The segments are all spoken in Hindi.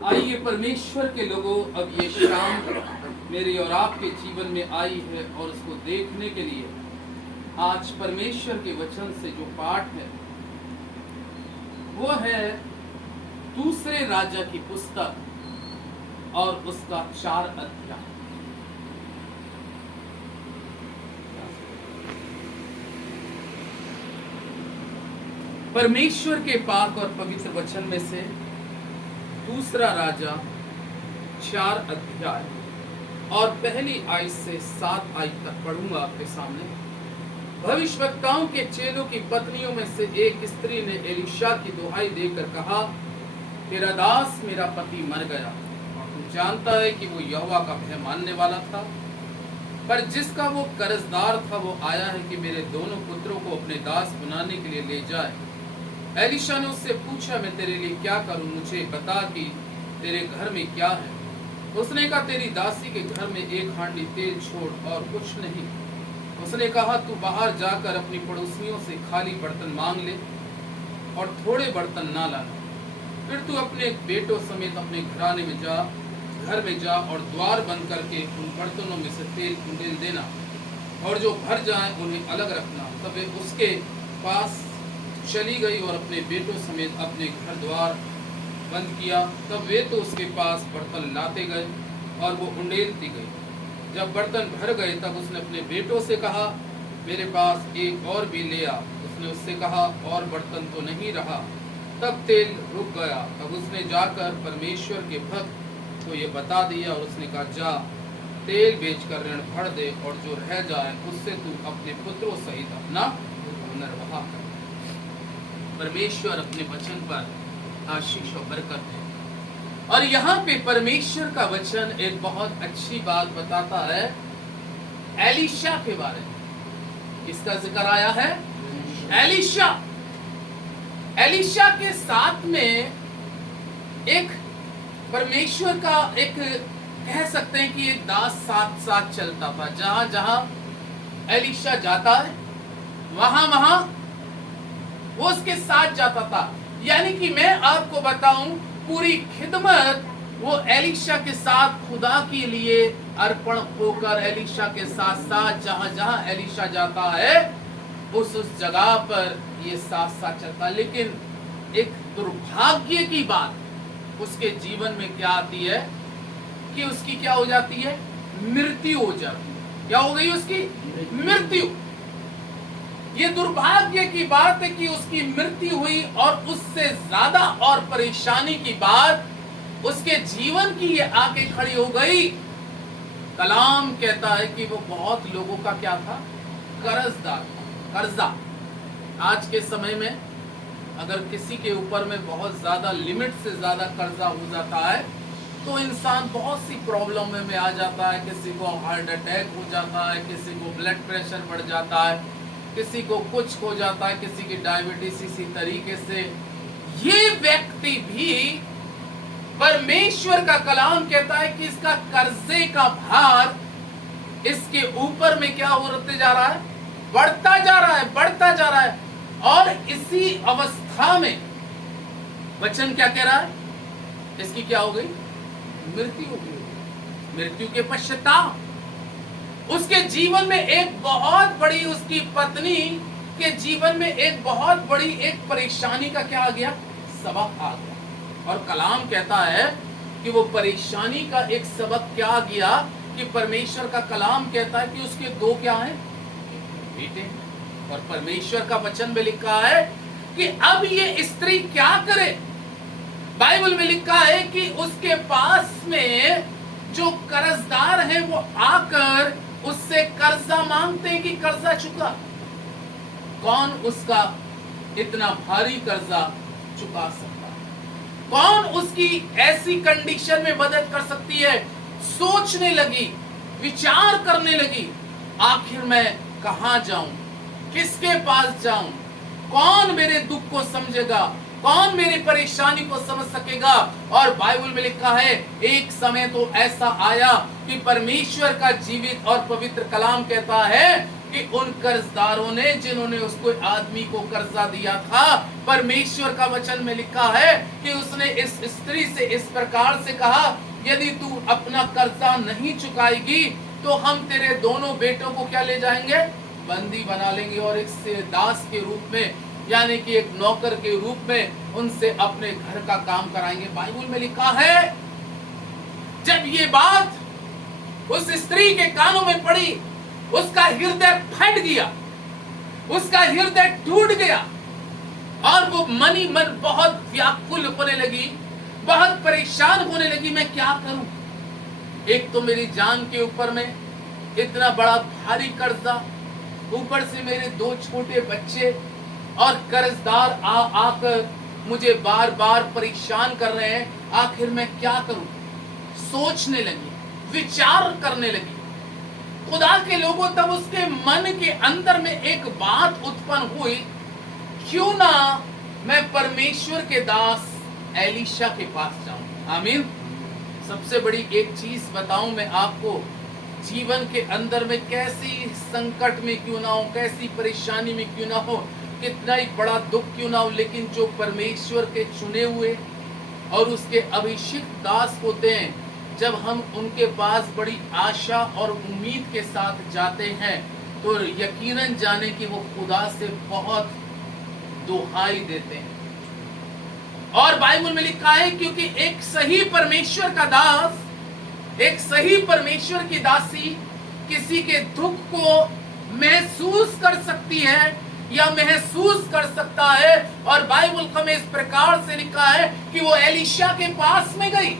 आइए परमेश्वर के लोगों, अब ये शाम मेरे और आपके जीवन में आई है और उसको देखने के लिए आज परमेश्वर के वचन से जो पाठ है वो है दूसरे राजा की पुस्तक और उसका 4 अध्याय। परमेश्वर के पाक और पवित्र वचन में से दूसरा राजा 4 अध्याय और पहली आयत से 7 आयत तक पढ़ूंगा आपके सामने। भविष्यवक्ताओं के चेलों की पत्नियों में से एक स्त्री ने एलीशा की दुहाई देकर कहा, तेरा दास मेरा पति मर गया और तू जानता है कि वो यहोवा का भय मानने वाला था, पर जिसका वो कर्जदार था वो आया है कि मेरे दोनों पुत्रों को अपने दास बनाने के लिए ले जाए। एलीशा ने उससे पूछा, मैं तेरे लिए क्या करूं, मुझे बता कि तेरे घर में क्या है। उसने कहा, तेरी दासी के घर में 1 हांडी तेल छोड़ और कुछ नहीं। उसने कहा, तू बाहर जाकर अपनी पड़ोसियों से खाली बर्तन मांग ले और थोड़े बर्तन ना लाना। फिर तू अपने बेटों समेत अपने घर में जा और द्वार बंद करके उन बर्तनों में से तेल उंडेल देना और जो भर जाए उन्हें अलग रखना। तब वे उसके पास चली गई और अपने बेटों समेत अपने घर द्वार बंद किया। तब वे तो उसके पास बर्तन लाते गए और वो उंडेलती गई। जब बर्तन भर गए तब उसने अपने बेटों से कहा, मेरे पास एक और भी ले आ। उसने उससे कहा, और बर्तन तो नहीं रहा। तब तेल रुक गया। तब उसने जाकर परमेश्वर के भक्त को ये बता दिया और उसने कहा, जा तेल बेचकर ऋण भर दे और जो रह जाए उससे तू अपने पुत्रों सहित अपना पुनर्वाह कर। परमेश्वर अपने वचन पर आशीष और बरकत है। और यहाँ पे परमेश्वर का वचन एक बहुत अच्छी बात बताता है एलीशा के बारे में। किसका जिक्र आया है? एलीशा। एलीशा के साथ में एक परमेश्वर का एक कह सकते हैं कि एक दास साथ साथ चलता था। जहां जहां एलीशा जाता है वहां वो उसके साथ जाता था। यानी कि मैं आपको बताऊं, पूरी खिदमत वो एलीशा के साथ खुदा के लिए अर्पण होकर एलीशा के साथ साथ जहां जहां एलीशा जाता है उस जगह पर ये साथ साथ चलता। लेकिन एक दुर्भाग्य की बात उसके जीवन में क्या आती है कि उसकी क्या हो जाती है? मृत्यु हो जाती है। क्या हो गई उसकी? मृत्यु। ये दुर्भाग्य की बात है कि उसकी मृत्यु हुई। और उससे ज्यादा और परेशानी की बात उसके जीवन की ये आके खड़ी हो गई। कलाम कहता है कि वो बहुत लोगों का क्या था? कर्जदार था। कर्जा। आज के समय में अगर किसी के ऊपर में बहुत ज्यादा लिमिट से ज्यादा कर्जा हो जाता है तो इंसान बहुत सी प्रॉब्लम में आ जाता है। किसी को हार्ट अटैक हो जाता है, किसी को ब्लड प्रेशर बढ़ जाता है, किसी को कुछ हो जाता है, किसी की डायबिटीज। इसी तरीके से ये व्यक्ति भी परमेश्वर का कलाम कहता है कि इसका कर्जे का भार इसके ऊपर में क्या होते जा रहा है? बढ़ता जा रहा है, बढ़ता जा रहा है। और इसी अवस्था में वचन क्या कह रहा है? इसकी क्या हो गई? मृत्यु हो गई। मृत्यु के पश्चाताप उसके जीवन में एक बहुत बड़ी, उसकी पत्नी के जीवन में एक बहुत बड़ी एक परेशानी का क्या आ गया? सबक आ गया। और कलाम कहता है कि वो परेशानी का एक सबक क्या आ गया कि परमेश्वर का कलाम कहता है कि उसके 2 क्या हैं? बेटे। और परमेश्वर का वचन में लिखा है कि अब ये स्त्री क्या करे? बाइबल में लिखा है कि उसके पास में जो कर्जदार है वो आकर उससे कर्जा मांगते हैं कि कर्जा चुका। कौन उसका इतना भारी कर्जा चुका सकता है? कौन उसकी ऐसी कंडीशन में मदद कर सकती है? सोचने लगी, विचार करने लगी, आखिर मैं कहां जाऊं, किसके पास जाऊं, कौन मेरे दुख को समझेगा, कौन मेरी परेशानी को समझ सकेगा। और बाइबल में लिखा है एक समय तो ऐसा आया कि परमेश्वर का जीवित और पवित्र कलाम कहता है कि उन कर्जदारों ने, जिन्होंने उसको आदमी को कर्जा दिया था, परमेश्वर का वचन में लिखा है कि उसने इस स्त्री से इस प्रकार से कहा, यदि तू अपना कर्जा नहीं चुकाएगी तो हम तेरे दोनों बेटों को क्या ले जाएंगे, बंदी बना लेंगे और एक से दास के रूप में, यानी कि एक नौकर के रूप में उनसे अपने घर का काम कराएंगे। बाइबल में लिखा है जब ये बात उस स्त्री के कानों में पड़ी, उसका हृदय फट गया, उसका हृदय टूट गया और वो मनी मन बहुत व्याकुल होने लगी, बहुत परेशान होने लगी। मैं क्या करूं, एक तो मेरी जान के ऊपर में इतना बड़ा भारी कर्जा, ऊपर से मेरे 2 छोटे बच्चे और कर्जदार आकर मुझे बार बार परेशान कर रहे हैं, आखिर मैं क्या करूं। सोचने लगी, विचार करने लगी। खुदा के लोगों, तब उसके मन के अंदर में एक बात उत्पन्न हुई, क्यों ना मैं परमेश्वर के दास एलीशा के पास जाऊं। आमीन। सबसे बड़ी एक चीज बताऊं मैं आपको, जीवन के अंदर में कैसी संकट में क्यों ना हो, कैसी परेशानी में क्यों ना हो, कितना ही बड़ा दुख क्यों ना हो, लेकिन जो परमेश्वर के चुने हुए और उसके अभिषिक्त दास होते हैं, जब हम उनके पास बड़ी आशा और उम्मीद के साथ जाते हैं तो यकीनन जाने कि वो खुदा से बहुत दुहाई देते हैं। और बाइबल में लिखा है क्योंकि एक सही परमेश्वर का दास, एक सही परमेश्वर की दासी किसी के दुख को महसूस कर सकती है या महसूस कर सकता है। और बाइबल में इस प्रकार से लिखा है कि वो एलीशा के पास में गई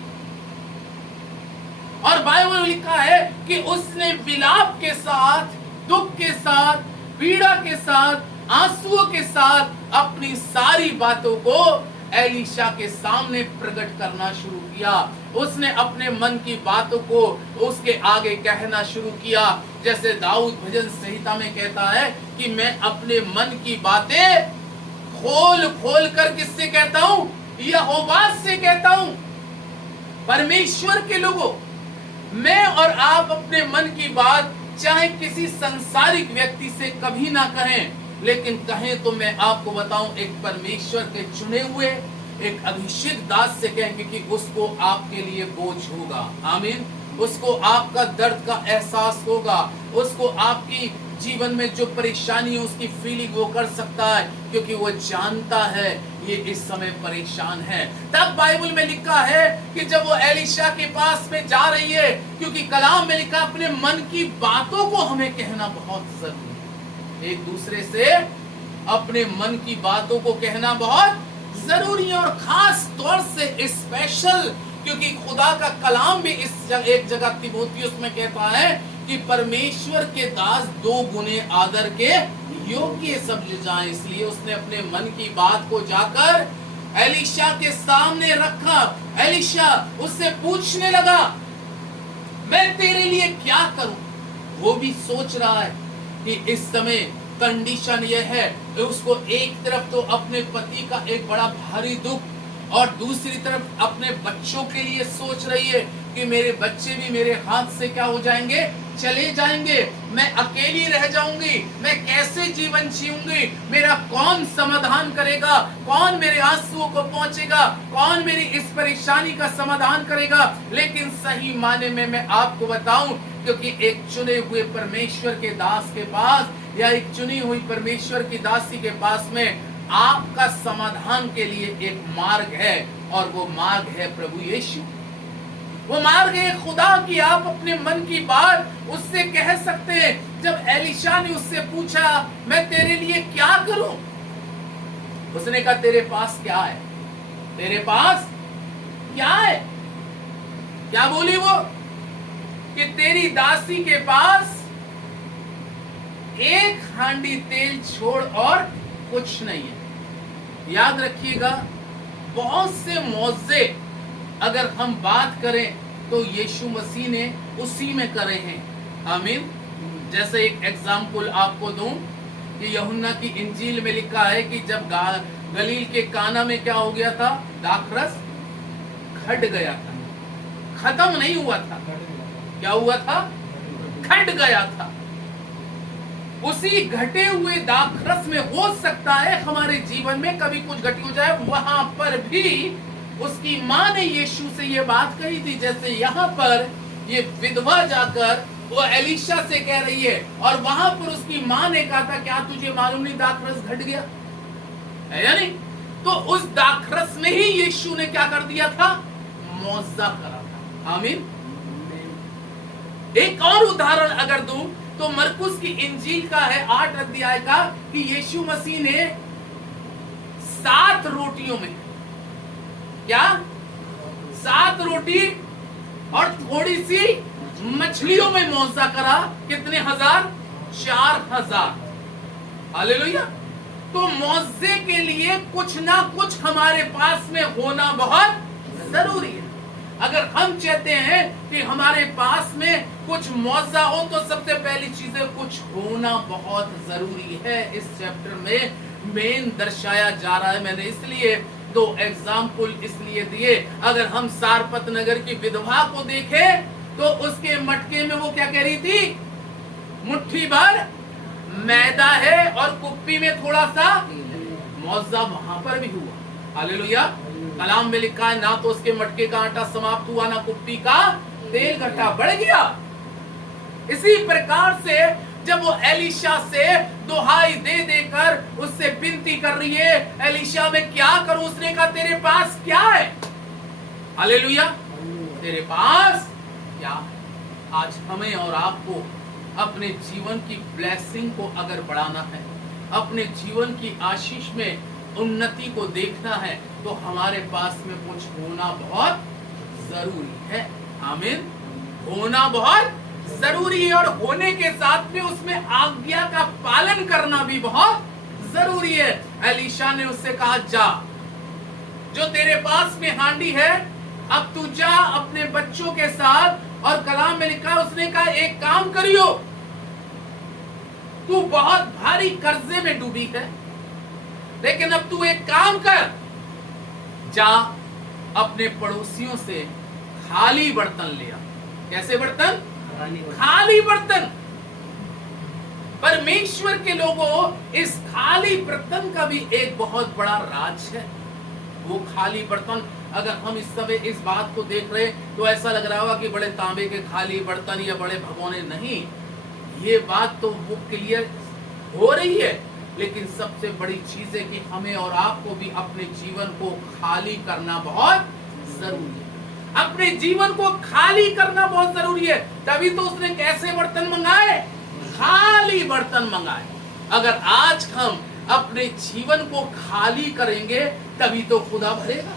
और बाइबल में लिखा है कि उसने विलाप के साथ, दुख के साथ, पीड़ा के साथ, आंसुओं के साथ अपनी सारी बातों को एलीशा के सामने प्रकट करना शुरू किया। उसने अपने मन की बातों को उसके आगे कहना शुरू किया, जैसे दाऊद भजन संहिता में कहता है कि मैं अपने मन की बातें खोल खोल कर किससे कहता हूं, यहोवा से कहता हूं। परमेश्वर के लोगों, मैं और आप अपने मन की बात चाहे किसी सांसारिक व्यक्ति से कभी ना कहें, लेकिन कहें तो मैं आपको बताऊं, एक परमेश्वर के चुने हुए एक अभिषेक दास से कहें, क्योंकि उसको आपके लिए बोझ होगा। आमीन। उसको आपका दर्द का एहसास होगा, उसको आपकी जीवन में जो परेशानी है उसकी फीलिंग वो कर सकता है, क्योंकि वो जानता है ये इस समय परेशान है। तब बाइबल में लिखा है कि जब वो एलीशा के पास में जा रही है, क्योंकि कलाम में लिखा अपने मन की बातों को हमें कहना बहुत जरूरी है। एक दूसरे से अपने मन की बातों को कहना बहुत जरूरी है, और खास तौर से स्पेशल, क्योंकि खुदा का कलाम भी एक जगह तीमुथियुस में कहता है कि परमेश्वर के दास 2 गुने आदर के योग्य समझे जाएं। इसलिए उसने अपने मन की बात को जाकर एलीशा के सामने रखा। एलीशा उससे पूछने लगा, मैं तेरे लिए क्या करूं। वो भी सोच रहा है कि इस समय कंडीशन यह है कि उसको एक तरफ तो अपने पति का एक बड़ा भारी दुख, और दूसरी तरफ अपने बच्चों के लिए सोच रही है कि मेरे बच्चे भी मेरे हाथ से क्या हो जाएंगे, चले जाएंगे, मैं अकेली रह जाऊंगी, मैं कैसे जीवन जीऊंगी, मेरा कौन समाधान करेगा, कौन मेरे आंसुओं को पहुंचेगा, कौन मेरी इस परेशानी का समाधान करेगा। लेकिन सही माने में मैं आपको बताऊं, क्योंकि एक चुने हुए परमेश्वर के दास के पास या एक चुनी हुई परमेश्वर की दासी के पास में आपका समाधान के लिए एक मार्ग है, और वो मार्ग है प्रभु यीशु। वो मार्ग है खुदा की आप अपने मन की बात उससे कह सकते हैं। जब एलीशा ने उससे पूछा, मैं तेरे लिए क्या करूं, उसने कहा तेरे पास क्या है, तेरे पास क्या है। क्या बोली वो, कि तेरी दासी के पास 1 हांडी तेल छोड़ और कुछ नहीं है। याद रखिएगा, बहुत से मौजे अगर हम बात करें तो यीशु मसीह ने उसी में करे हैं। आमीन। जैसे एक एग्जाम्पल आपको दूं कि यूहन्ना की इंजील में लिखा है कि जब गलील के काना में क्या हो गया था, दाखरस घट गया था, खत्म नहीं हुआ था। क्या हुआ था, घट गया था। उसी घटे हुए दाखरस में हो सकता है हमारे जीवन में कभी कुछ घटी हो जाए। वहां पर भी उसकी मां ने यीशु से ये बात कही थी, जैसे यहाँ पर ये विधवा जाकर वो एलिशा से कह रही है, और वहां पर उसकी मां ने कहा था, क्या तुझे मालूम नहीं दाखरस घट गया है या नहीं? तो उस दाखरस में ही यीशु ने क्या कर दिया था? मौजा करा था। आमीन। एक और उदाहरण अगर दूं तो मरकुस की इंजील का है 8 अध्याय का, कि यीशु मसीह ने 7 रोटियों में, क्या 7 रोटी और थोड़ी सी मछलियों में मौजा करा। कितने हजार? 4000। हालेलुया। तो मौजे के लिए कुछ ना कुछ हमारे पास में होना बहुत जरूरी है। अगर हम चाहते हैं कि हमारे पास में कुछ मौजा हो तो सबसे पहली चीज है कुछ होना बहुत जरूरी है। इस चैप्टर में मेन दर्शाया जा रहा है। मैंने इसलिए 2 एग्जाम्पल इसलिए दिए। अगर हम सारपत नगर की विधवा को देखें तो उसके मटके में वो क्या कह रही थी? मुट्ठी भर मैदा है और कुप्पी में थोड़ा सा मौजा। वहां पर भी हुआ। हालेलुया। कलाम में लिखा है, ना तो उसके मटके का आटा समाप्त हुआ, ना कुप्पी का तेल घटा बढ़ गया। इसी प्रकार से जब वो एलिशा से दुहाई दे देकर उससे विनती कर रही है, एलिशा मैं क्या करूं? उसने कहा, तेरे पास क्या है? हालेलुया। तेरे पास क्या? आज हमें और आपको अपने जीवन की ब्लेसिंग को अगर बढ़ाना है, अपने जीवन की आशीष में उन्नति को देखना है, तो हमारे पास में कुछ होना बहुत जरूरी है। आमीन। होना बहुत जरूरी है, और होने के साथ में उसमें आज्ञा का पालन करना भी बहुत जरूरी है। एलिशा ने उससे कहा, जा, जो तेरे पास में हांडी है, अब तू जा अपने बच्चों के साथ। और कलाम में लिखा, उसने कहा, एक काम करियो, तू बहुत भारी कर्जे में डूबी है, लेकिन अब तू एक काम कर, जा अपने पड़ोसियों से खाली बर्तन ले आ। कैसे बर्तन? खाली बर्तन। परमेश्वर के लोगों, इस खाली बर्तन का भी एक बहुत बड़ा राज है। वो खाली बर्तन, अगर हम इस समय इस बात को देख रहे तो ऐसा लग रहा होगा कि बड़े तांबे के खाली बर्तन या बड़े भगोने, नहीं। ये बात तो वो क्लियर हो रही है, लेकिन सबसे बड़ी चीज है कि हमें और आपको भी अपने जीवन को खाली करना बहुत जरूरी है। अपने जीवन को खाली करना बहुत जरूरी है। तभी तो उसने कैसे बर्तन मंगाए? खाली बर्तन मंगाए। अगर आज हम अपने जीवन को खाली करेंगे तभी तो खुदा भरेगा।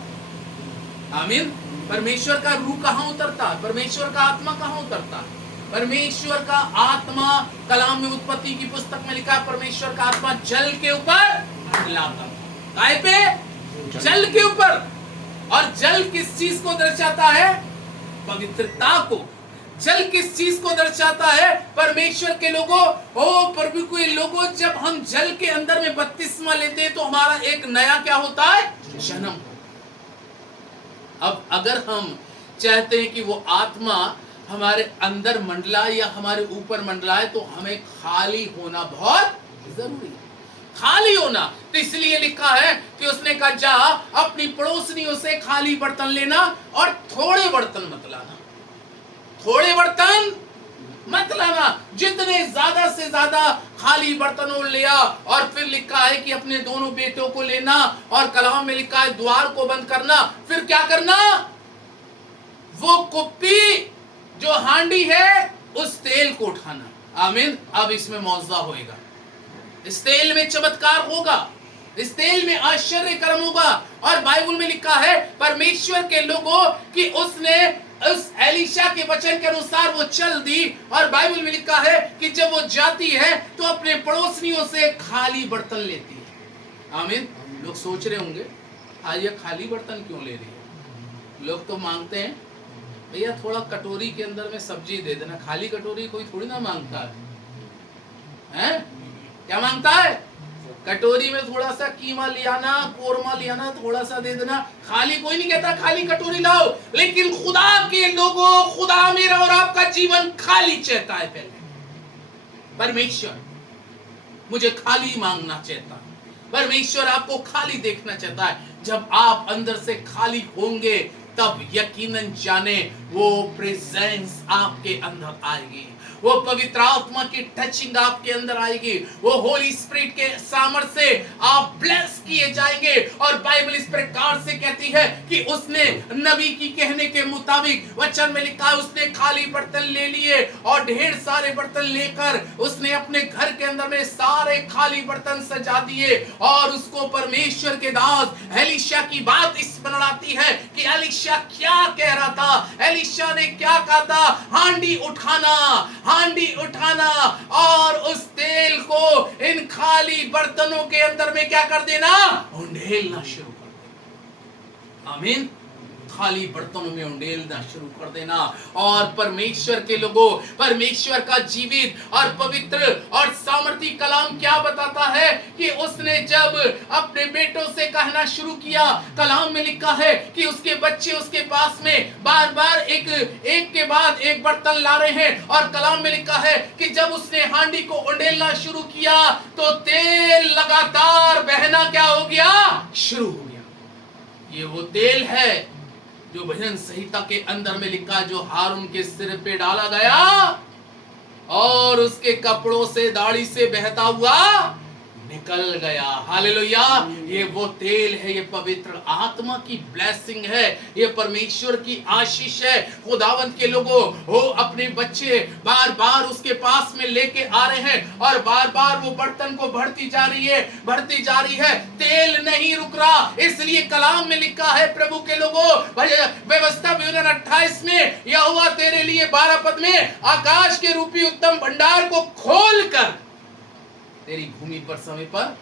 आमीन। परमेश्वर का रूह कहां उतरता है? परमेश्वर का आत्मा कहां उतरता है? परमेश्वर का आत्मा, कलाम में उत्पत्ति की पुस्तक में लिखा है, परमेश्वर का आत्मा जल के ऊपर मंडलाता। काय पे? जल के ऊपर। और जल किस चीज को दर्शाता है? पवित्रता को। जल किस चीज को दर्शाता है? परमेश्वर के लोगों, ओ प्रभु के लोगों, जब हम जल के अंदर में बपतिस्मा लेते हैं तो हमारा एक नया क्या होता है? जन्म। अब अगर हम चाहते हैं कि वो आत्मा हमारे अंदर मंडलाए या हमारे ऊपर मंडलाए, तो हमें खाली होना बहुत जरूरी है। खाली होना। तो इसलिए लिखा है कि उसने कहा, जा अपनी पड़ोसनियों से खाली बर्तन लेना और थोड़े बर्तन मत लाना। थोड़े बर्तन मत लाना। जितने ज्यादा से ज्यादा खाली बर्तनों लिया। और फिर लिखा है कि अपने दोनों बेटों को लेना, और कलाम में लिखा है द्वार को बंद करना। फिर क्या करना? वो कुप्पी जो हांडी है उस तेल को उठाना। आमीन। अब इसमें मौजा होएगा, इस तेल में चमत्कार होगा, इस तेल में आश्चर्य कर्म होगा। और बाइबल में लिखा है परमेश्वर के लोगों कि उसने उस एलिशा के वचन के अनुसार वो चल दी। और बाइबल में लिखा है कि जब वो जाती है तो अपने पड़ोसियों से खाली बर्तन लेती है। आमीन। लोग सोच रहे होंगे, आज ये खाली बर्तन क्यों ले रही है? लोग तो मांगते हैं, भैया थोड़ा कटोरी के अंदर में सब्जी दे देना। खाली कटोरी कोई थोड़ी ना मांगता है। क्या मांगता है? कटोरी में थोड़ा सा कीमा लियाना, कोरमा लियाना, थोड़ा सा दे देना। खाली कोई नहीं कहता खाली कटोरी लाओ। लेकिन खुदा के लोगों, खुदा मेरा और आपका जीवन खाली चाहता है। पहले परमेश्वर मुझे खाली मांगना चाहता है। परमेश्वर आपको खाली देखना चाहता है। जब आप अंदर से खाली होंगे तब यकीनन जाने वो प्रेजेंस आपके अंदर आएगी, वो पवित्र आत्मा की टचिंग आपके अंदर आएगी, वो होली स्पिरिट के सामर्थ्य से आप ब्लेस किए जाएंगे। और बाइबल इस प्रकार से कहती है कि उसने नबी की कहने के मुताबिक वचन में लिखा है, उसने खाली बर्तन ले लिए और ढेर सारे बर्तन लेकर उसने अपने घर के अंदर में सारे खाली बर्तन सजा दिए। और उसको परमेश्वर के दास एलीशा की बात स्मरण आती है कि एलीशा क्या कह रहा था। एलीशा ने क्या कहा था, हांडी उठाना, हांडी उठाना और उस तेल को इन खाली बर्तनों के अंदर में क्या कर देना, उंडेलना शुरू कर देना। आमीन। खाली बर्तनों में उंडेलना शुरू कर देना। और परमेश्वर के लोगों, परमेश्वर का जीवित और पवित्र और सामर्थी कलाम क्या बताता है कि उसने जब अपने बेटों से कहना शुरू किया, कलाम में लिखा है कि उसके बच्चे उसके पास में बार बार एक के बाद एक बर्तन ला रहे हैं। और कलाम में लिखा है कि जब उसने हांडी को उंडेलना शुरू किया तो तेल लगातार बहना क्या हो गया, शुरू हो गया। ये वो तेल है जो भजन संहिता के अंदर में लिखा, जो हारून के सिर पे डाला गया और उसके कपड़ों से दाढ़ी से बहता हुआ निकल गया। हालेलुया। ये वो तेल है, ये पवित्र आत्मा की ब्लेसिंग है, ये परमेश्वर की आशीष है। खुदावंत के लोगों, वो अपने बच्चे बार बार उसके पास में लेके आ रहे हैं और बार बार वो बर्तन को भरती जा रही है, भरती जा रही है, तेल नहीं रुक रहा। इसलिए कलाम में लिखा है प्रभु के लोगों, व्यवस्था 28 में, यहोवा तेरे लिए 12 पद में आकाश के रूपी उत्तम भंडार को खोल कर तेरी भूमि पर समय पर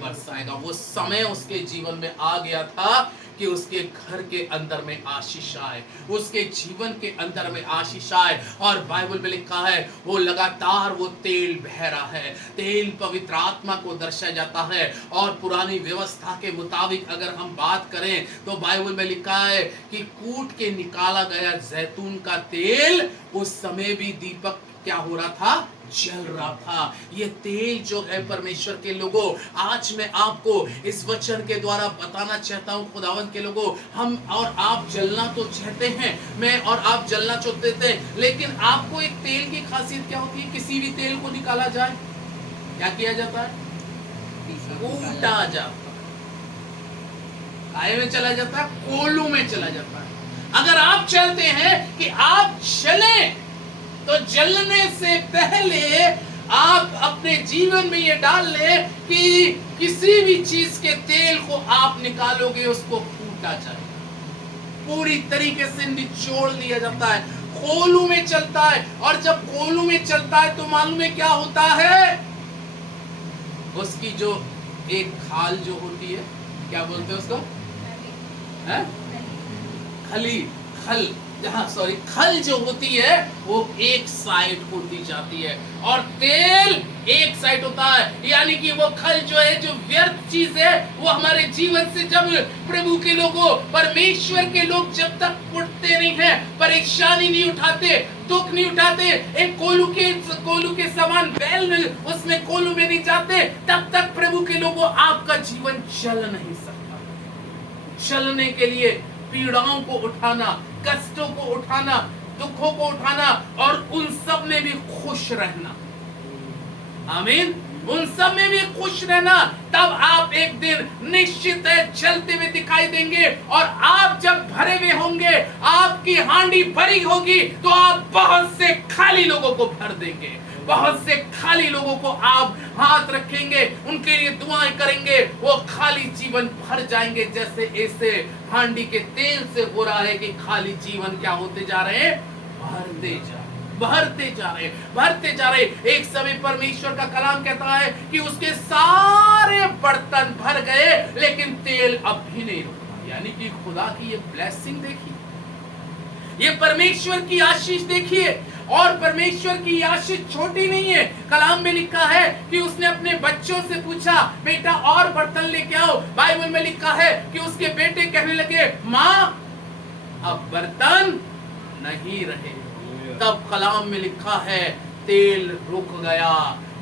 बरसाएगा। वो समय उसके जीवन में आ गया था कि उसके घर के अंदर में आशीष आए, उसके जीवन के अंदर में आशीष आए। और बाइबल में लिखा है वो लगातार वो तेल बह रहा है। तेल पवित्र आत्मा को दर्शाया जाता है। और पुरानी व्यवस्था के मुताबिक अगर हम बात करें तो बाइबल में लिखा है कि कूट के निकाला गया जैतून का तेल उस समय भी दीपक क्या हो रहा था, जल रहा था। ये तेल जो है परमेश्वर के लोगों, आज मैं आपको इस वचन के द्वारा बताना चाहता हूँ खुदावंत के लोगों, हम और आप जलना तो चाहते हैं, मैं और आप जलना चाहते थे, लेकिन आपको एक तेल की खासियत क्या होती है, किसी भी तेल को निकाला जाए क्या किया जाता है, कूटा जाता है, काय में चला जाता है, कोलू में चला जाता है। अगर आप चाहते हैं कि आप जलें तो जलने से पहले आप अपने जीवन में ये डाल लें कि किसी भी चीज के तेल को आप निकालोगे उसको कूटा जाए, पूरी तरीके से निचोड़ लिया जाता है, कोलू में चलता है। और जब कोलू में चलता है तो मालूम है क्या होता है, उसकी जो एक खाल जो होती है, क्या बोलते हैं उसको, है खल जो होती है वो एक साइड होती जाती है और तेल एक साइड होता है। यानी कि वो खल जो है, जो व्यर्थ चीज है, वो हमारे जीवन से जब प्रभु के लोगों, परमेश्वर के लोग जब तक उठते नहीं है, परेशानी नहीं उठाते, दुख नहीं उठाते, एक कोलू के समान बैल उसमें कोलू में नहीं जाते, तब तक प्रभु के लोगों आपका जीवन चल नहीं सकता। चलने के लिए पीड़ाओं को उठाना, कष्टों को उठाना, दुखों को उठाना और उन सब में भी खुश रहना। आमीन। उन सब में भी खुश रहना, तब आप एक दिन निश्चित है चलते हुए दिखाई देंगे। और आप जब भरे हुए होंगे, आपकी हांडी भरी होगी, तो आप बहुत से खाली लोगों को भर देंगे। बहुत से खाली लोगों को आप हाथ रखेंगे, उनके लिए दुआएं करेंगे, वो खाली जीवन भर जाएंगे। जैसे ऐसे हांडी के तेल से हो रहा है कि खाली जीवन क्या होते जा रहे हैं, भरते जा रहे। एक समय परमेश्वर का कलाम कहता है कि उसके सारे बर्तन भर गए लेकिन तेल अब भी नहीं रुका। यानी कि खुदा की ये ब्लेसिंग देखिए, ये परमेश्वर की आशीष देखिए। और परमेश्वर की आशीष छोटी नहीं है। कलाम में लिखा है कि उसने अपने बच्चों से पूछा, बेटा और बर्तन लेके आओ। बाइबल में लिखा है कि उसके बेटे कहने लगे, माँ अब बर्तन नहीं रहे। तब कलाम में लिखा है तेल रुक गया,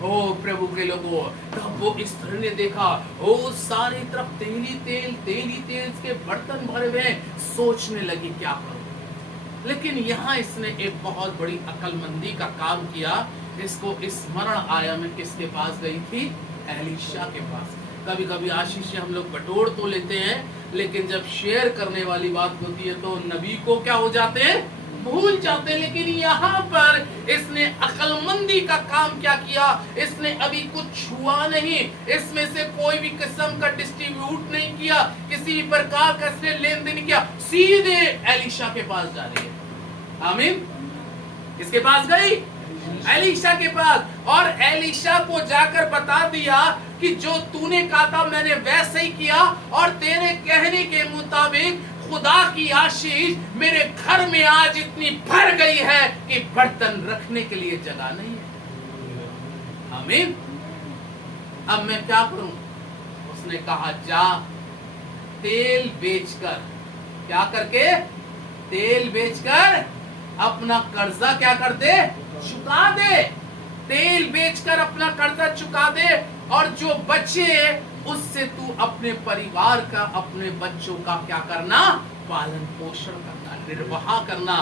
ओ प्रभु के लोगों, तब वो स्त्री ने देखा, ओ सारी तरफ तेल ही तेल के बर्तन भरे हुए, सोचने लगी क्या करूं। लेकिन यहाँ इसने एक बहुत बड़ी अक्लमंदी का काम किया। इसको स्मरण आया मैं किसके पास गई थी? एलीशा के पास। कभी कभी आशीष हम लोग बटोर तो लेते हैं, लेकिन जब शेयर करने वाली बात होती है तो नबी को क्या हो जाते हैं? भूल जाते हैं। लेकिन यहाँ पर इसने अक्लमंदी का काम क्या किया? इसने अभी कुछ छुआ नहीं, इसमें से कोई भी किस्म का डिस्ट्रीब्यूट नहीं किया, किसी प्रकार का इसने लेन देन किया, सीधे एलीशा के पास जा रही है। आमीन। किसके पास गई? एलीशा के पास। और एलीशा को जाकर बता दिया कि जो तूने कहा था मैंने वैसे ही किया, और तेरे कहने के मुताबिक खुदा की आशीष मेरे घर में आज इतनी भर गई है कि बर्तन रखने के लिए जगह नहीं है। आमीन। अब मैं क्या करूं? उसने कहा जा तेल बेचकर, क्या करके? तेल बेचकर अपना कर्जा क्या कर दे? चुका दे। तेल बेचकर अपना कर्जा चुका दे, और जो बचे उससे तू अपने परिवार का, अपने बच्चों का क्या करना? पालन पोषण करना, निर्वाह करना।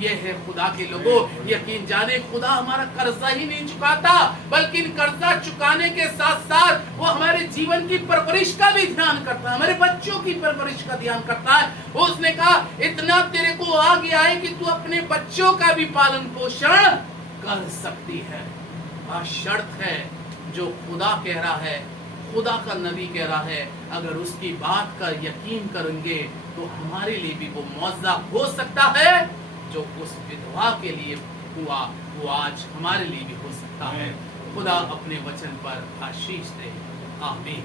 यह है खुदा के लोगों, यकीन जाने खुदा हमारा कर्जा ही नहीं चुकाता, बल्कि कर्जा चुकाने के साथ साथ वो हमारे जीवन की परवरिश का भी ध्यान करता है, हमारे बच्चों की परवरिश का ध्यान करता है। उसने कहा इतना तेरे को आ गया है कि तू अपने बच्चों का भी पालन पोषण कर सकती है। शर्त है, जो खुदा कह रहा है, खुदा का नबी कह रहा है, अगर उसकी बात का यकीन करेंगे तो हमारे लिए भी वो मौजज़ा हो सकता है। जो उस विधवा के लिए हुआ वो आज हमारे लिए भी हो सकता है। खुदा अपने वचन पर आशीष दे। आमीन।